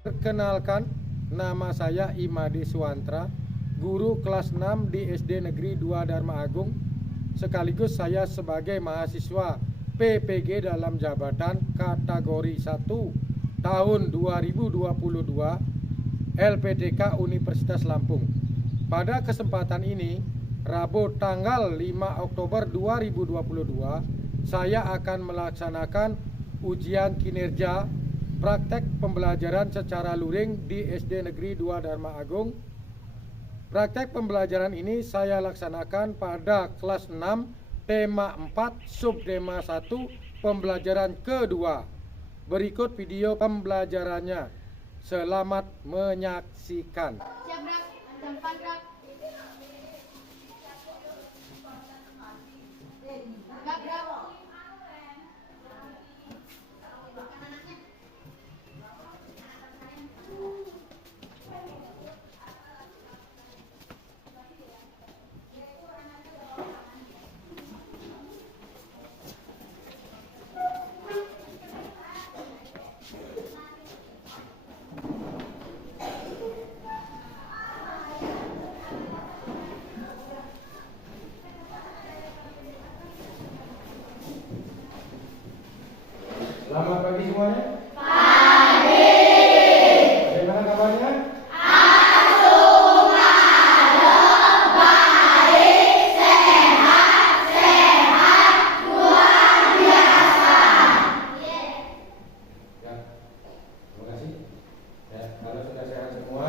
Perkenalkan, nama saya Imade Suwantra, guru kelas 6 di SD Negeri 2 Dharma Agung. Sekaligus saya sebagai mahasiswa PPG dalam jabatan kategori 1 tahun 2022 LPDK Universitas Lampung. Pada kesempatan ini, Rabu tanggal 5 Oktober 2022, saya akan melaksanakan ujian kinerja praktek pembelajaran secara luring di SD Negeri 2 Dharma Agung. Praktek pembelajaran ini saya laksanakan pada kelas 6, tema 4, subtema 1, pembelajaran kedua. Berikut video pembelajarannya. Selamat menyaksikan. Siap, Rak. Tempat, Rak. Rak, Rak. Selamat pagi semuanya. Pagi. Bagaimana kabarnya? Ya, terima kasih. Ya, kalau sudah sehat semua,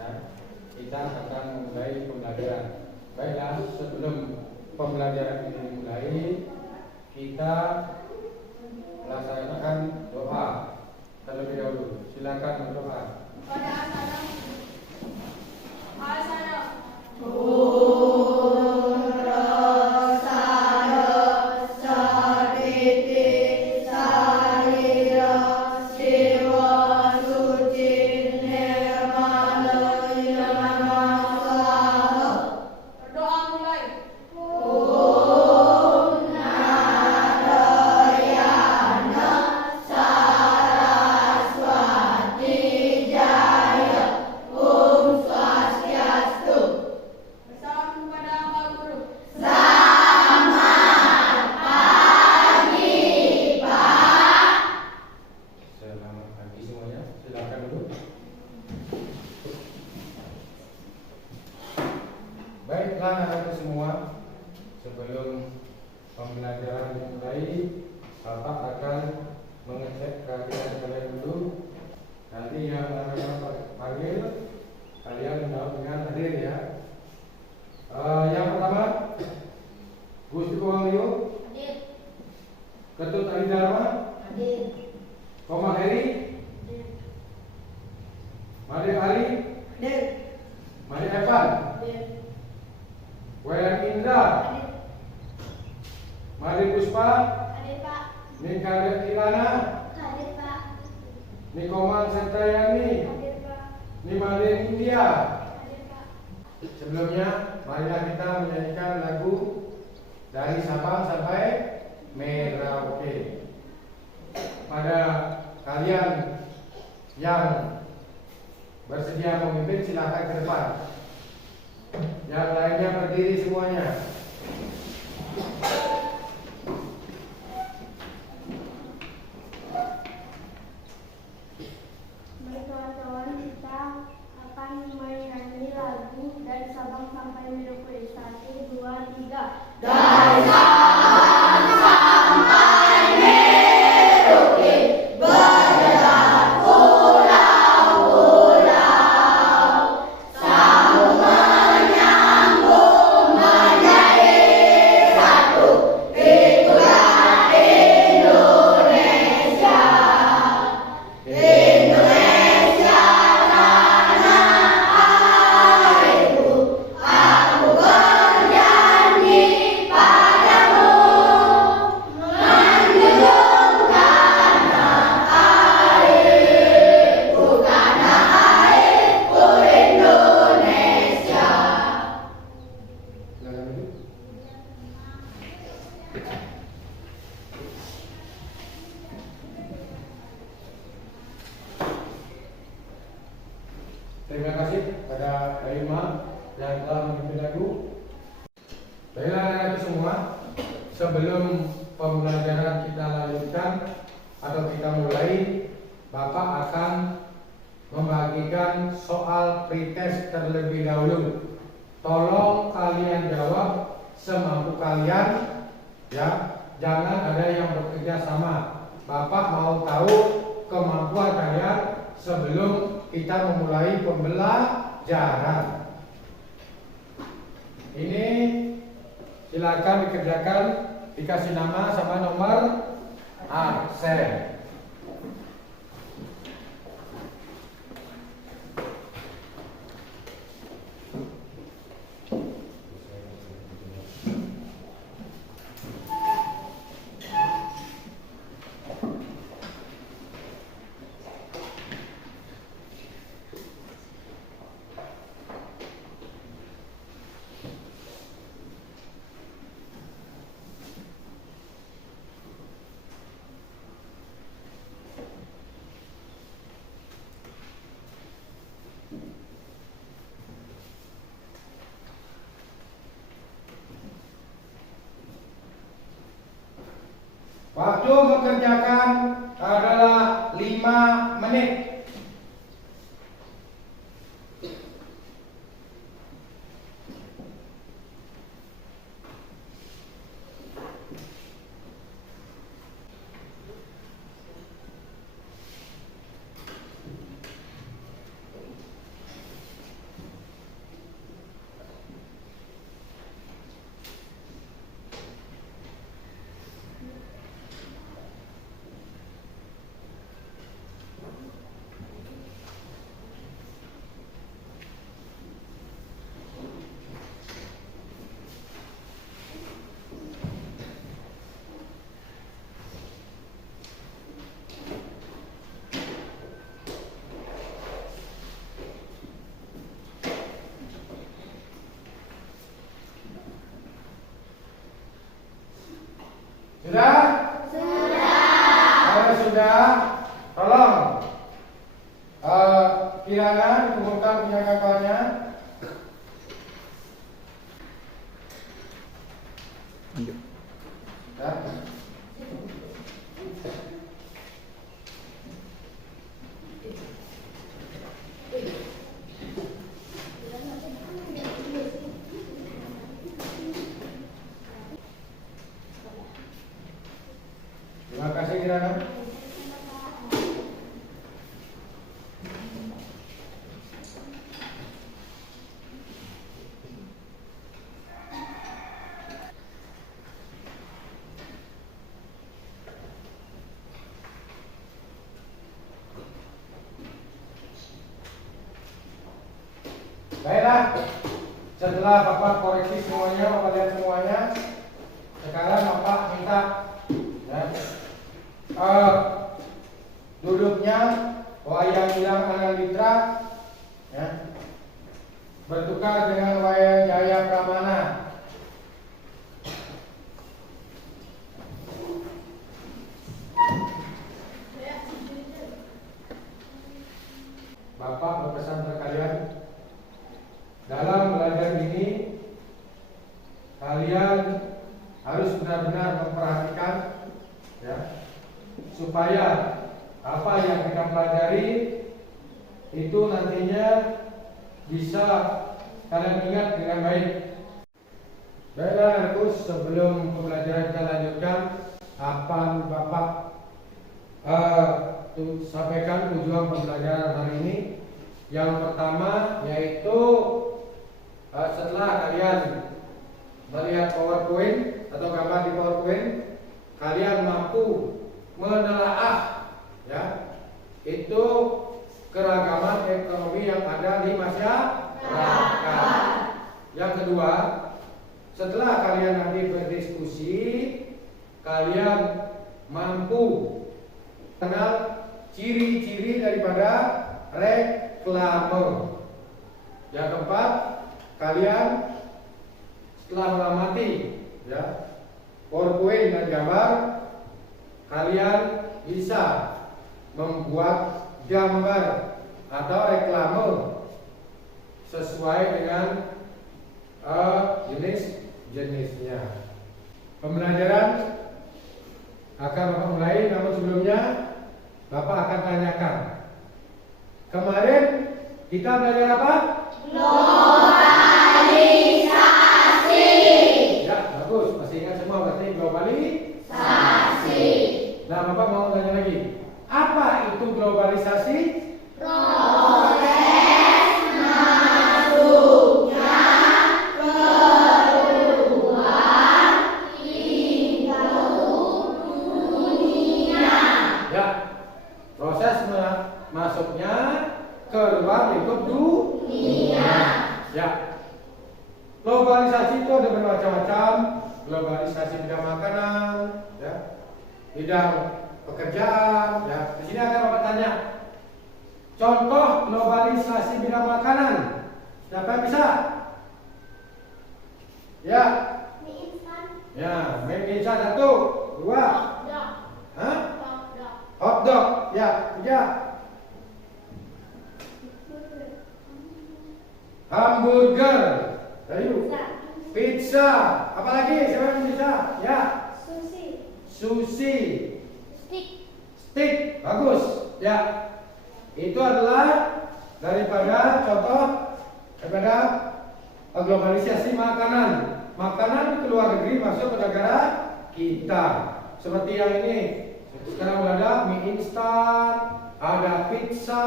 ya, kita akan mulai pembelajaran. Baiklah, sebelum pembelajaran ini dimulai, kita laksanakan doa terlebih dahulu. Silakan berdoa. Selamat pagi semuanya. Silakan dulu. Baiklah anak-anak semua, sebelum pembelajaran dimulai, Bapak akan mengecek kalian dulu. Nanti yang anak-anak panggil, kalian menjawab dengan hadir ya. Yang pertama, Gusti Kuwangyo, Hadir. Ketut Ali Dharma, Hadir. Koma Heri, Hadir. Made Ali, Hadir. Made Evan, Hadir. Wayan Indra, Hadir. Made Puspa, Hadir, Pak. Nikade Kirana, Hadir, Pak. Nikoman Setrayani, Hadir, Pak. Nimade India. Hadir, Pak. Sebelumnya, marilah kita menyanyikan lagu dari Sabang sampai Merauke. Pada kalian yang bersedia memimpin, silakan ke depan. Yang lainnya berdiri semuanya. Baik kawan-kawan, kita akan menyanyi lagu dari Sabang sampai Merauke. 1, 2, 3. Dari Sabang sampai Merauke, berjalan pulau-pulau, sambung menyambung menyanyi. sebelum pembelajaran kita lanjutkan atau kita mulai, Bapak akan membagikan soal pretest terlebih dahulu. Tolong kalian jawab semampu kalian, ya. Jangan ada yang bekerja sama. Bapak mau tahu kemampuan kalian sebelum kita memulai pembelajaran. Ini silakan dikerjakan, dikasih nama sama nomor absen. Waktu mengerjakan adalah 5 menit. Sudah? Kalau sudah, tolong kirana dikumpulkan punya kakaknya. Ya. Terima kasih kirana. Baiklah, setelah Bapak koreksi semuanya, Bapak lihat semuanya. Sekarang Bapak minta ya, duduknya wayang hilang Ananditra ya, bertukar dengan wayang Jaya Pramana. Bapak berpesan kepada kalian, dalam belajar ini kalian harus benar-benar memperhatikan ya, supaya apa yang kita pelajari itu nantinya bisa kalian ingat dengan baik. Baiklah, terus sebelum pembelajaran kita lanjutkan, apa Bapak sampaikan tujuan pembelajaran hari ini. Yang pertama yaitu setelah kalian melihat PowerPoint atau gambar di PowerPoint, kalian mampu menelaah ya, itu keragaman ekonomi yang ada di masyarakat. Yang kedua, setelah kalian nanti berdiskusi, kalian mampu kenal ciri-ciri daripada reklame. Yang keempat, kalian setelah mengamati ya, PowerPoint dan gambar, kalian bisa membuat gambar atau reklame sesuai dengan jenis-jenisnya. Pembelajaran akan Bapak mulai, namun sebelumnya Bapak akan tanyakan. Kemarin kita belajar apa? Globalisasi. Ya, bagus. Masih ingat semua berarti globalisasi. Nah, Bapak mau tanya lagi. Apa itu globalisasi? Proses masuknya keluar lingkup dunia. Ya, proses masuknya keluar lingkup dunia. Ya, globalisasi itu ada bermacam-macam. Globalisasi bidang makanan, ya, bidang pekerjaan. Ya, di sini akan Bapak tanya. Contoh globalisasi bidang makanan. Siapa yang bisa? Ya. Mie instan. Ya, mie instan 1, 2. Hotdog. Hah? Hotdog. Hotdog. Ya, 3. Hamburger. Ayo. Pizza. Apalagi? Siapa yang bisa? Ya. Sushi. Sushi. Stick. Steak. Bagus. Ya. Itu adalah daripada contoh daripada globalisasi makanan. Makanan ke luar negeri masuk ke negara kita. Seperti yang ini. Sekarang ada mie instan, ada pizza,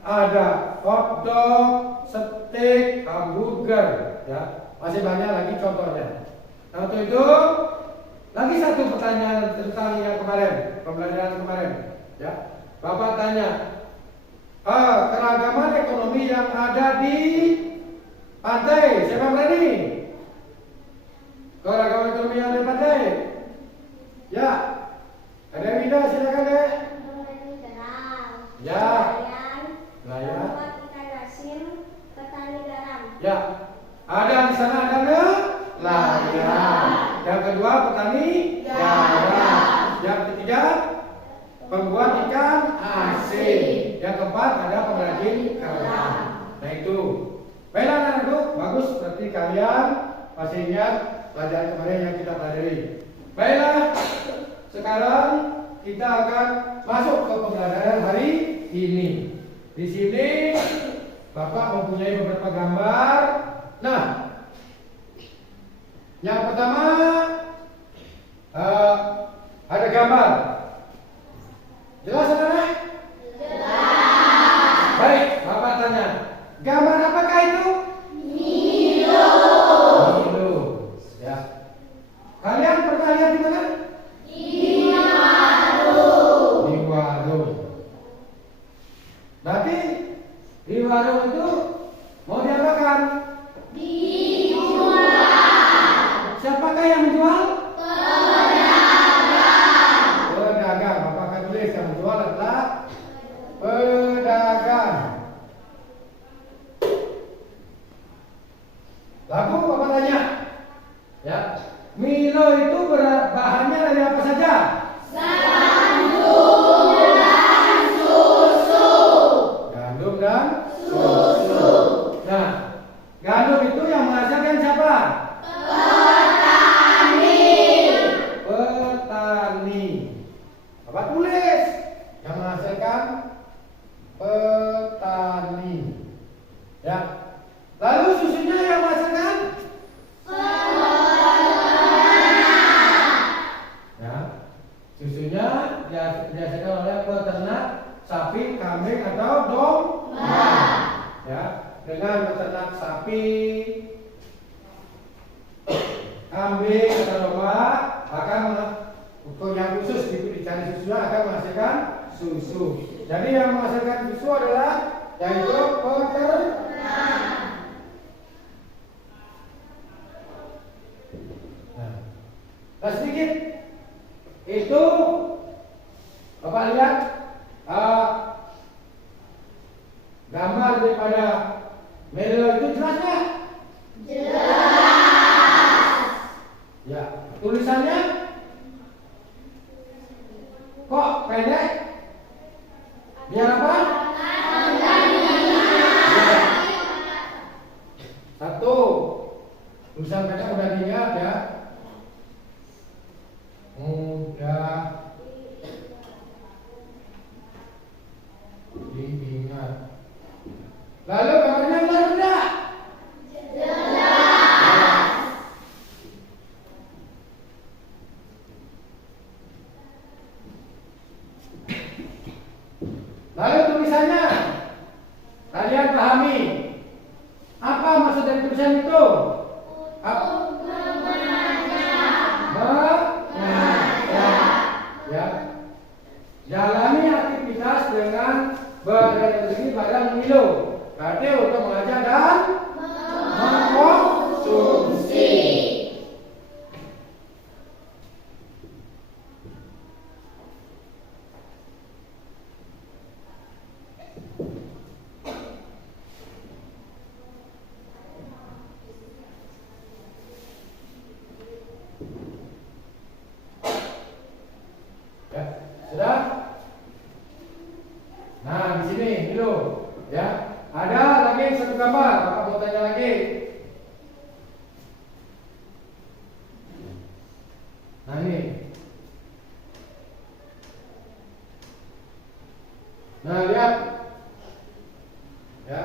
ada hotdog, steak, hamburger. Ya, masih banyak lagi contohnya. Nah, untuk itu lagi satu pertanyaan tentang yang kemarin, pembelajaran kemarin. Ya, Bapak tanya, keragaman ekonomi yang ada di pantai, siapa yang berani? Keragaman ekonomi yang ada di pantai. Ya, ada yang tidak, silakan deh. Ya. Nelayan. Tempat ikan asin, petani garam. Ya, ada di sana ada nelayan. Yang kedua petani garam. Yang ketiga pembuat ikan asin. Yang keempat ada pengrajin kerang. Nah itu. Baiklah anak-anakku, bagus seperti kalian masih ingat pelajaran kemarin yang kita pelajari. Baiklah, sekarang kita akan masuk ke pembelajaran hari ini. Di sini Bapak mempunyai beberapa gambar. Nah, yang pertama ada gambar. Jelas saudara? Jelas. Baik, Bapak tanya. Gambar apakah itu? Milo. Milo. Ya. Kalian pernah lihat di mana? Di warung. Di warung. Berarti di warung itu mau diapakan? Dijual. Siapakah yang menjual? Pedagang. Pedagang. Bapak akan tulis yang menjual adalah pedagang. Lalu Bapak tanya, ya, Milo itu bahannya dari apa saja? Gandum dan susu. Nah, gandum itu yang menghasilkan siapa? Petani. Bapak tulis yang menghasilkan petani. Ya. Lalu susunya yang menghasilkan? Ya. Susunya dihasilkan oleh peternak sapi, kambing atau domba. Ya, dengan peternak sapi, kambing atau domba akan yang khusus dicari susunya akan menghasilkan susu. Jadi yang menghasilkan susu adalah yaitu peternak. Nah, sedikit itu Bapak lihat gambar daripada Milo itu jelas nggak? Jelas. Ya, tulisannya kok pendek? Biar apa? Satu, tulisan pendek udah diingat ya. tulisannya. Kalian pahami? Apa maksud dari tulisan itu? Ya. Jalani aktivitas dengan berenergi pada memilu. Berarti untuk mengajar dan mengkonsumsi. Ya, sudah? Nah, di sini dulu, ya. Ada lagi satu gambar, Bapak mau tanya lagi. Nah, ini. Nah, lihat. Ya.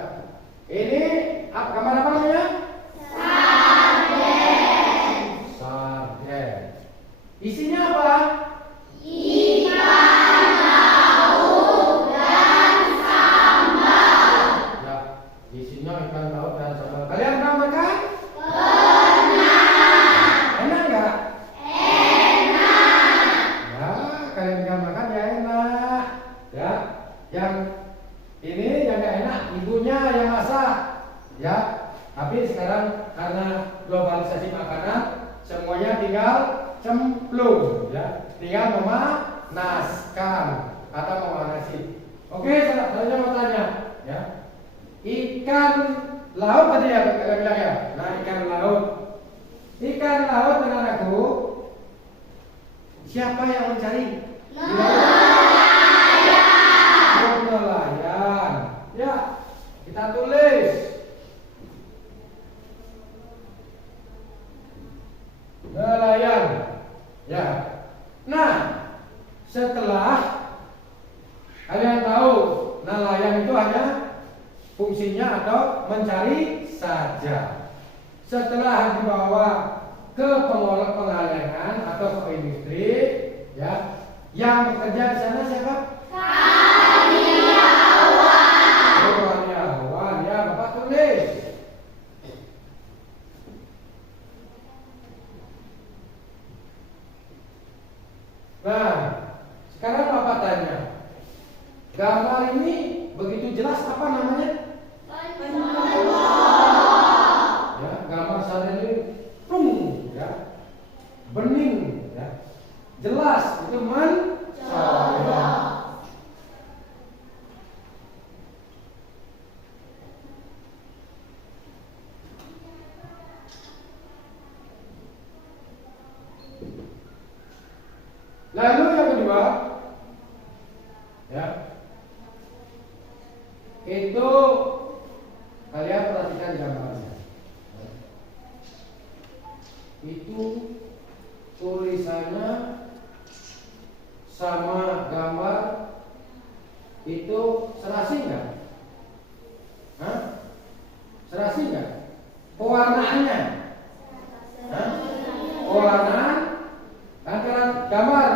Ini gambar apa namanya? Sarden. Isinya apa? Isinya ikan laut dan sambal. Kalian pernah makan? Pernah. Enak nggak? Enak. Ya, kalian pernah makan ya enak. Ya, yang ini yang nggak enak ibunya yang masak. Ya, tapi sekarang karena globalisasi makanan, semuanya tinggal cemplung. Ya, tinggal memanaskan atau memanasi. Oke, selanjutnya mau tanya. Ya. Ikan laut tadi ya kalian bilang ya. Nah, ikan laut. Ikan laut dengan aku. Siapa yang mencari? Nelayan. Ya, kita tulis. Nelayan. Ya. Nah, setelah kalian tahu nelayan itu hanya fungsinya atau mencari saja. Setelah dibawa ke pengolahan atau ke industri, ya, yang bekerja di sana siapa? Karyawan, ya, Bapak tulis. Nah, sekarang Bapak tanya, gambar ini begitu jelas apa namanya? Ya, gambar sarden ini plung, ya, bening, ya, jelas itu mencolok. Lalu yang kedua, ya, itu kalian perhatikan gambarnya. Itu tulisannya sama gambar itu serasi nggak? Hah? Serasi nggak? Pewarnaannya? Hah? Pewarnaan antara gambar,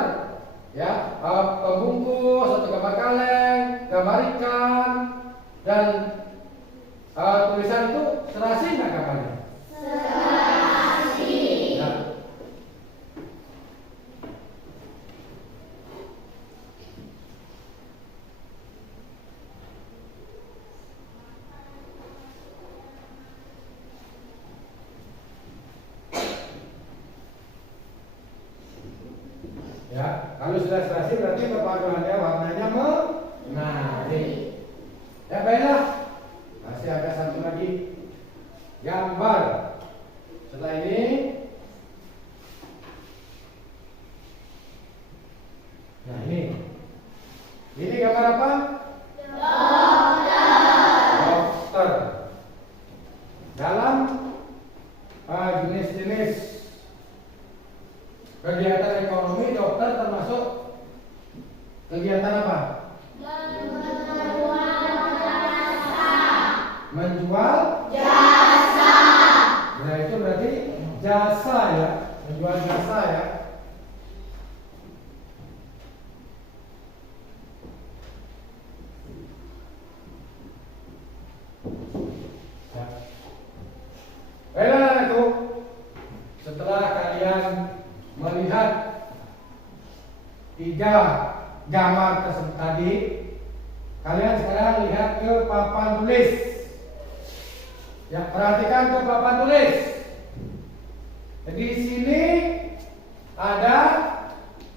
ya, pembungkus atau gambar kaleng, gambar ikan, dan tulisan itu serasi nggak gambarnya? Serasi. Ya. Ya, kalau sudah serasi berarti perpaduannya warnanya menarik. Ya, baiklah. Masih ada satu lagi gambar. Setelah ini, nah ini gambar apa? Dokter. Dalam jenis-jenis kegiatan ekonomi, dokter termasuk kegiatan apa? Menjual jasa. Nah, itu berarti jasa ya, menjual jasa ya. tiga gambar tersebut tadi, kalian sekarang lihat ke papan tulis. Ya, perhatikan ke papan tulis. Di sini ada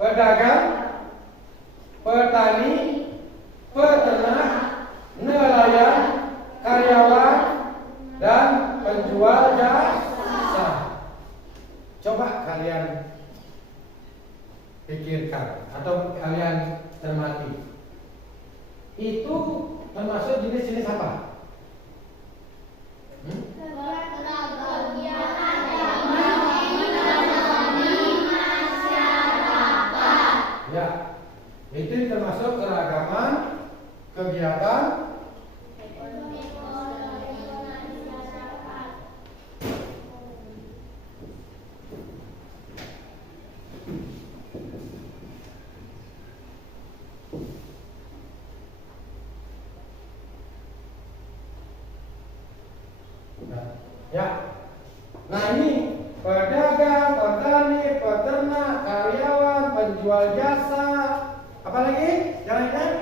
pedagang, petani, peternak, nelayan, karyawan, dan penjual jasa. Coba kalian pikirkan atau kalian cermati. Itu termasuk jenis-jenis apa? Ya, itu termasuk keragaman kegiatan ya. Nah ini pedagang, petani, peternak, karyawan, penjual jasa, apa lagi? Jangan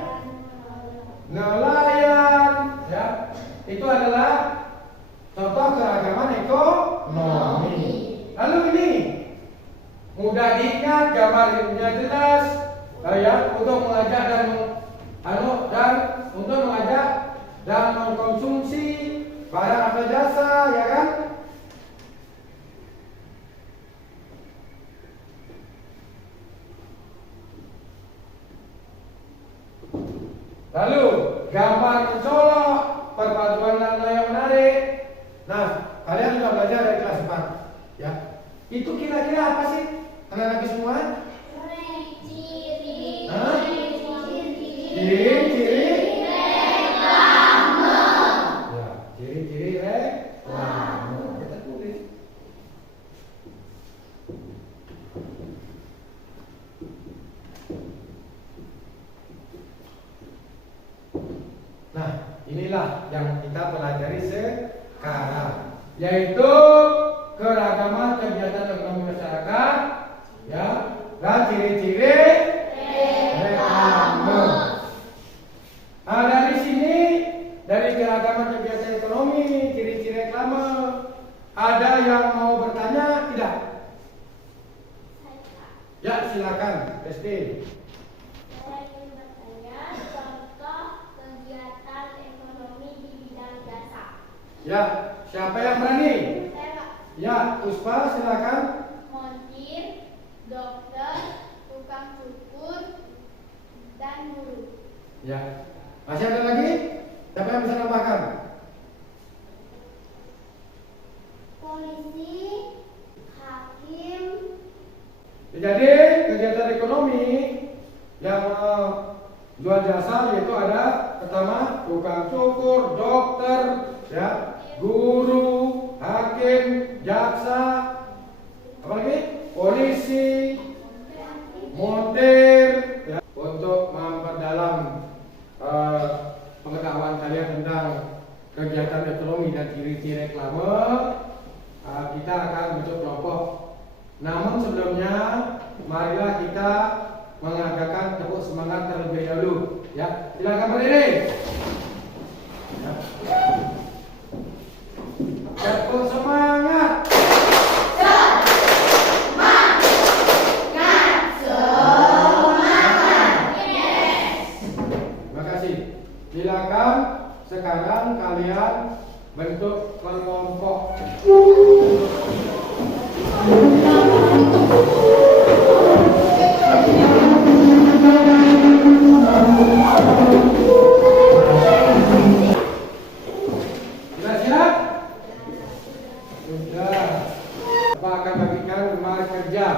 nelayan, ya. Itu adalah contoh keragaman ekonomi. Lalu ini mudah diingat, gambarnya jelas, ya, untuk mengajak dan untuk mengajak dan mengkonsumsi barang atau jasa, ya kan? Lalu gambar mencolok, perpaduan nada yang menarik. Nah, kalian sudah belajar dari kelas 4, ya. Itu kira-kira apa sih? Anak-anak semua? Ciri-ciri reklame. Ya, ciri-ciri reklame. Kita tulis. Nah, inilah yang kita pelajari sekarang, yaitu keragaman kegiatan ekonomi masyarakat, ya, dan ciri-ciri reklame. Nah, dari sini, dari keragaman kegiatan ekonomi, ciri-ciri reklame, ada yang mau bertanya tidak? Ya, silakan, Besti. Saya ingin bertanya contoh kegiatan ekonomi di bidang jasa. Ya, siapa yang berani? Saya Pak. Ya, Puspa, silakan. Montir, dokter, tukang cukur, dan guru. Ya, masih ada lagi? Siapa yang bisa nambahkan? Polisi, hakim. Jadi kegiatan ekonomi yang jual jasa yaitu ada pertama tukang cukur, dokter, ya, guru, hakim, jaksa, apa lagi? Polisi, montir, ya, untuk memperdalam pengetahuan kalian tentang kegiatan ekonomi dan ciri-ciri reklame. Kita akan bentuk kelompok. Namun sebelumnya, marilah kita mengadakan tepuk semangat terlebih dahulu. Ya, silakan berdiri. Ya. Tepuk semangat. Terima kasih. Silakan sekarang kalian bentuk kelompok. Sudah siap? Sudah. Bapak akan bagikan rumah kerja.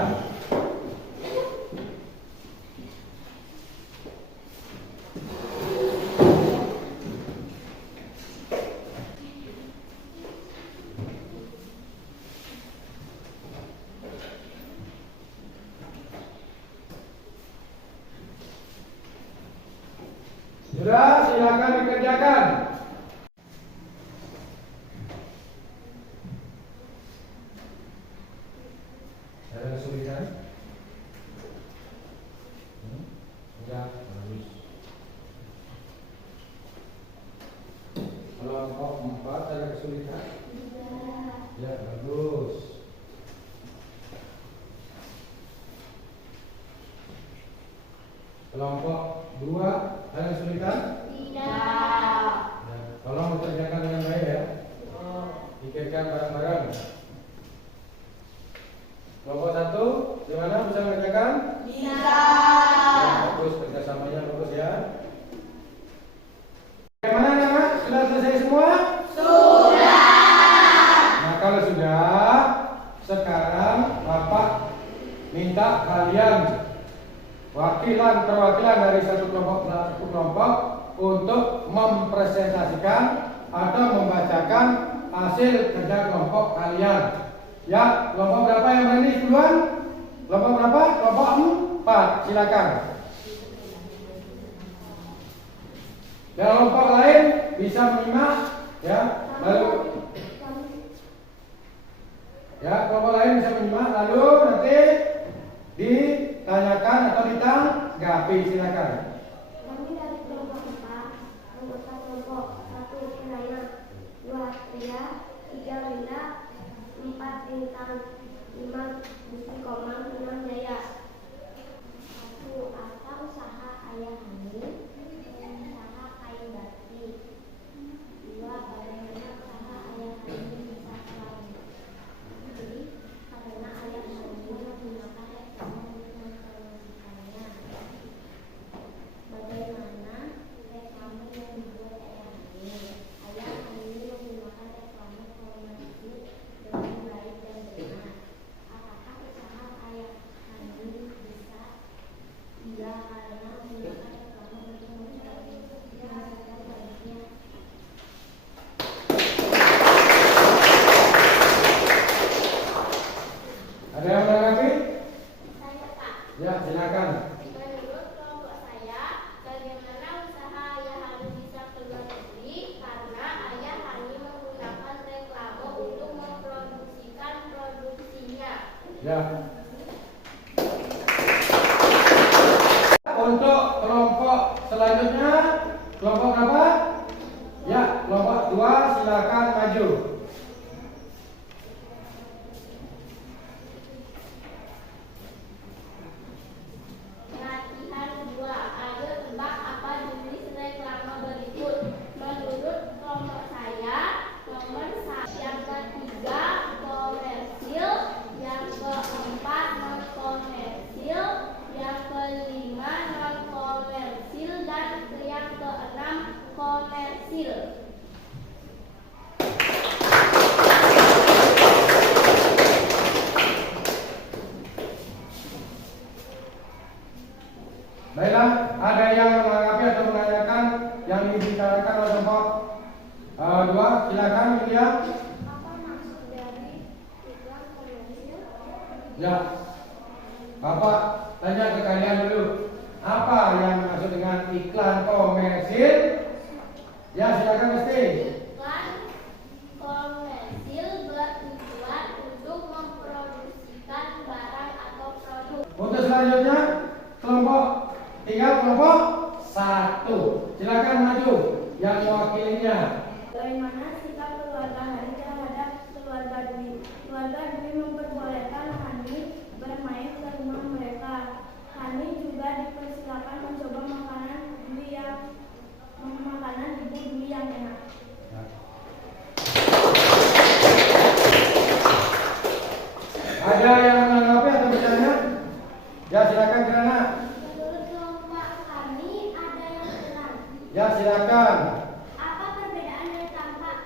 Sudah, silakan dikerjakan. Ada kesulitan? kelompok 4 ada kesulitan? Ya, bagus. Kelompok 2 ada kesulitan? Tidak. Ya, tolong dikerjakan dengan baik ya. Pikirkan bareng-bareng. Kelompok 1 gimana, bisa mengerjakan? Bisa. Ya, bagus, kerjasamanya bagus ya. Bagaimana anak? Sudah selesai semua? Nah, kalau sudah, sekarang Bapak minta kalian perwakilan dari satu kelompok untuk mempresentasikan atau membacakan hasil kerja kelompok kalian. Ya, kelompok berapa yang berani duluan? Kelompok berapa? Kelompok 4, silakan. Dan kelompok lain bisa menyimak, ya. Lalu ya, kelompok lain bisa menyimak, lalu nanti ditanyakan atau ditanggapi, silakan. Kami dari kelompok 4, anggota kelompok 1 Kirana, 2 Pria, 3 Winda, 4 Bintang, 5 Gusti Komang, 6 Jaya. 1. Apa usaha ayah Hani? Usaha kain batik. 2. Bagaimana usaha ayah Hani bisa selamat? Karena ayah Hani menggunakan reklame untuk mempromosikannya. Bagaimana reklame yang dibuat ayah Hani? Ayah Hani menggunakan reklame komersil dengan baik dan benar. Apakah usaha ayah Hani bisa? Iya, karena menggunakan reklame untuk mempromosikan baiknya. Ada yang menanggapi? Saya Pak. Ya, silakan. Menurut kelompok saya, bagaimana usaha ayah Hani bisa keluar negeri? Karena ayah Hani menggunakan reklame untuk mempromosikan produksinya. Ya. Untuk kelompok selanjutnya, kelompok berapa? Ya, kelompok 2, silakan maju. Latihan 2. Ayo tebak apa jenis reklame berikut. Menurut kelompok saya, nomor 1, yang ketiga komersil, yang keempat non komersil, yang kelima non komersil, dan yang keenam komersil. Baiklah, ada yang menanggapi atau menanyakan yang dibicarakan oleh kelompok 2, silakan Yulia. Apa maksud dari iklan komersil? Ya, Bapak tanya ke kalian dulu, apa yang maksud dengan iklan komersil? Ya, silakan Mesti. Iklan komersil bertujuan untuk mempromosikan barang atau produk. Untuk selanjutnya, kelompok 3, kelompok 1, silakan maju yang mewakilinya. Bagaimana sikap keluarga Hani terhadap keluarga Dwi? Keluarga Dwi memperbolehkan Hani bermain ke rumah mereka. Hani juga dipersilakan mencoba makanan ibu Dwi yang enak. Ada yang menanggapi atau bertanya? Ya, silakan Kirana. Menurut kelompok kami ada yang kurang. Ya, silakan. Apa perbedaan yang tampak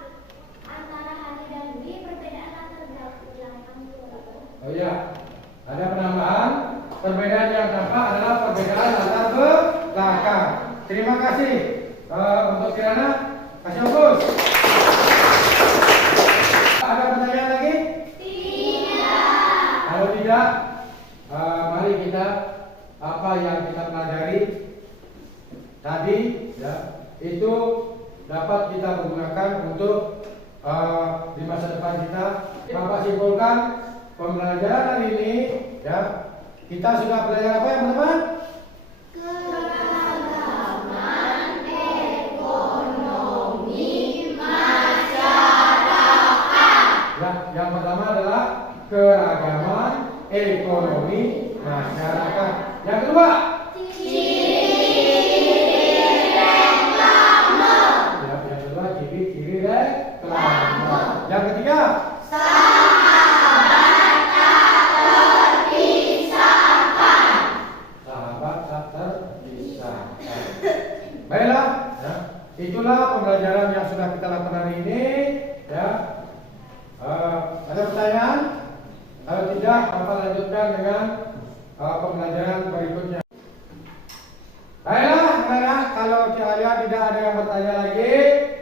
antara Hani dan Dwi? Perbedaan latar belakang keluarga. Oh ya, ada penambahan. Perbedaan yang tampak adalah perbedaan latar belakang. Terima kasih untuk Kirana. Kasih fokus. Ada pertanyaan lagi? Tidak. Kalau tidak, mari kita apa yang kita pelajari tadi, ya, itu dapat kita gunakan untuk di masa depan kita. Bapak simpulkan pembelajaran hari ini, ya, kita sudah belajar apa ya teman-teman? Keragaman ekonomi masyarakat. itulah pembelajaran yang sudah kita lakukan hari ini. Ya, ada pertanyaan? Kalau tidak, Bapak lanjutkan dengan pembelajaran berikutnya. Baiklah, anak-anak, kalau kalian tidak ada yang bertanya lagi,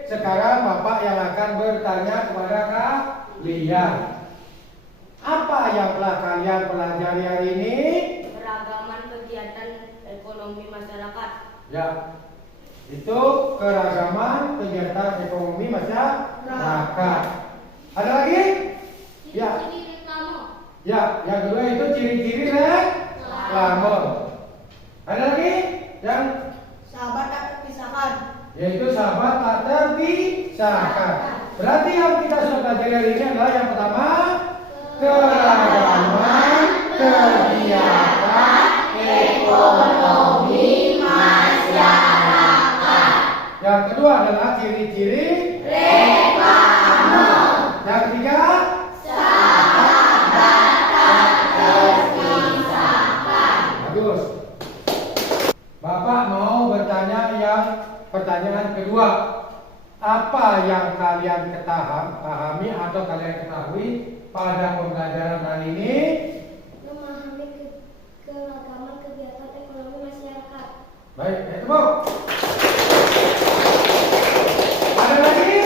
sekarang Bapak yang akan bertanya kepada kalian. Apa yang telah kalian pelajari hari ini? Keragaman kegiatan ekonomi masyarakat. Ya, itu keragaman kegiatan ekonomi masyarakat. Ada lagi? Ya. Ciri-ciri reklame. Ya, yang kedua itu ciri-ciri reklame. Ada lagi? Yang Sahabat tak terpisahkan. yaitu sahabat tak terpisahkan. Berarti yang kita sudah pelajari hari ini adalah yang pertama, keragaman kegiatan ekonomi masyarakat. Yang kedua adalah ciri-ciri reklame. Yang ketiga, Sahabat tak terpisahkan. bagus. Bapak mau bertanya yang pertanyaan kedua. Apa yang kalian pahami atau kalian ketahui pada pembelajaran hari ini? Memahami keragaman kegiatan ekonomi masyarakat. Baik, tepuk. Ada lagi?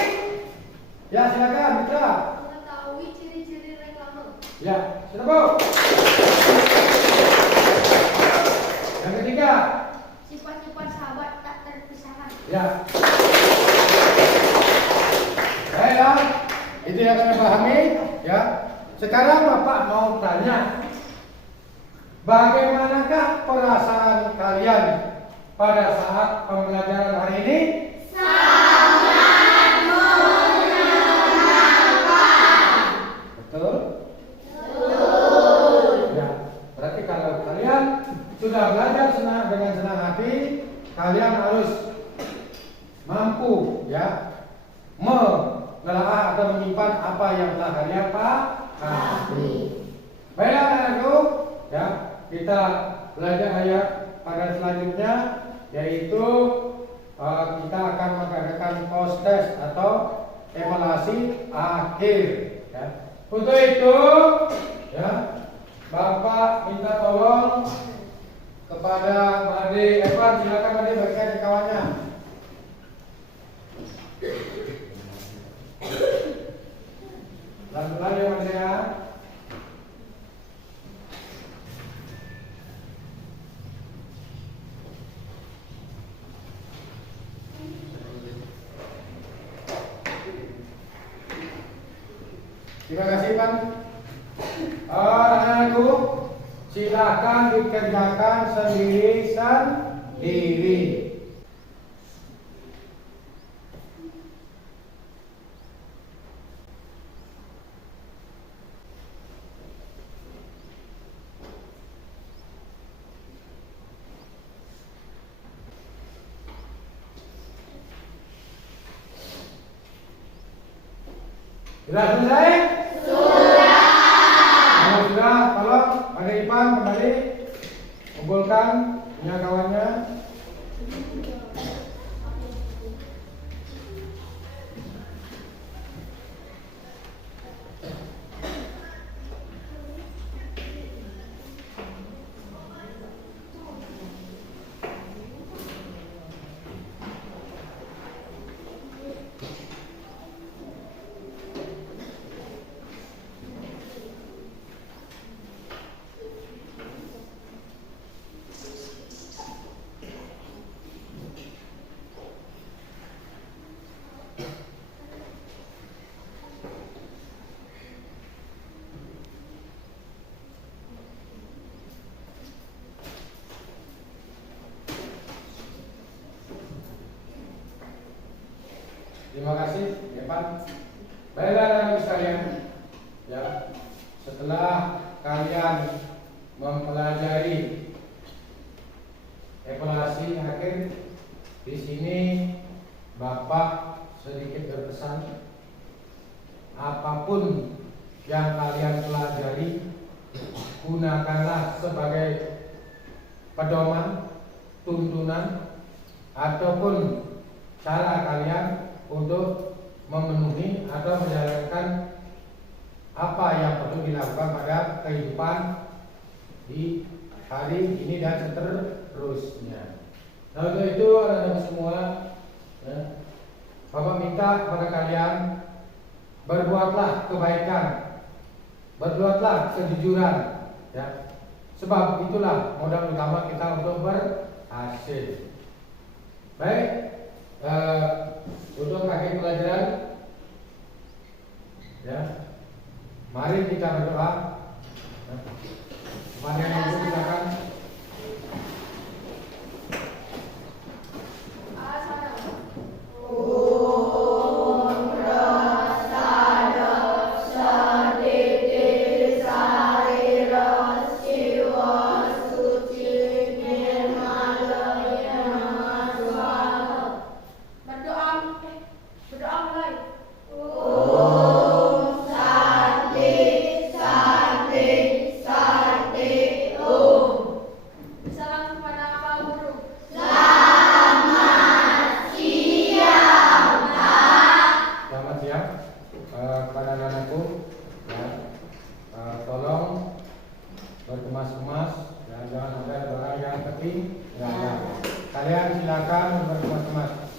Ya, silakan, Mitra. Mengetahui ciri-ciri reklame. Ya, tepuk. Yang ketiga. Sifat-sifat sahabat tak terpisahkan. Ya. Baiklah, itu yang kalian pahami, ya. Sekarang Bapak mau tanya, bagaimanakah perasaan kalian pada saat pembelajaran hari ini? Sangat menyenangkan. Betul? Ya, berarti kalau kalian sudah belajar dengan senang hati, kalian harus mampu, ya, menelaah atau menyimpan apa yang telah kalian pahami. Baiklah anak-anakku, ya, kita belajar ayat pada selanjutnya, yaitu kita akan mengadakan post test atau evaluasi akhir. Ya. Untuk itu, ya, Bapak minta tolong kepada Made Evan, silakan Made bagikan ke kawannya. Pelan-pelan ya Made ya. Terima kasih Pan. Anak-anakku, silakan dikerjakan sendiri-sendiri. Sudah selesai? Sudah. Sudah, tolong Pada Ipan kembali kumpulkan punya kawannya. Terima kasih, Evan. Baiklah anak-anak sekalian, ya, setelah kalian mempelajari evaluasi akhir, di sini Bapak sedikit berpesan, apapun yang kalian pelajari, gunakanlah sebagai pedoman, tuntunan, ataupun cara kalian untuk memenuhi atau menjalankan apa yang perlu dilakukan pada kehidupan di hari ini dan seterusnya. Nah, untuk itu anak-anak semua, ya, Bapak minta kepada kalian berbuatlah kebaikan, berbuatlah kejujuran, ya. Sebab itulah modal utama kita untuk berhasil. Baik, untuk akhir pelajaran, ya, mari kita berdoa. Kepada yang itu silakan. Kepada anak-anakku, ya, tolong berkemas-kemas, ya, jangan sampai ada barang yang ketinggalan. Kalian silakan berkemas-kemas.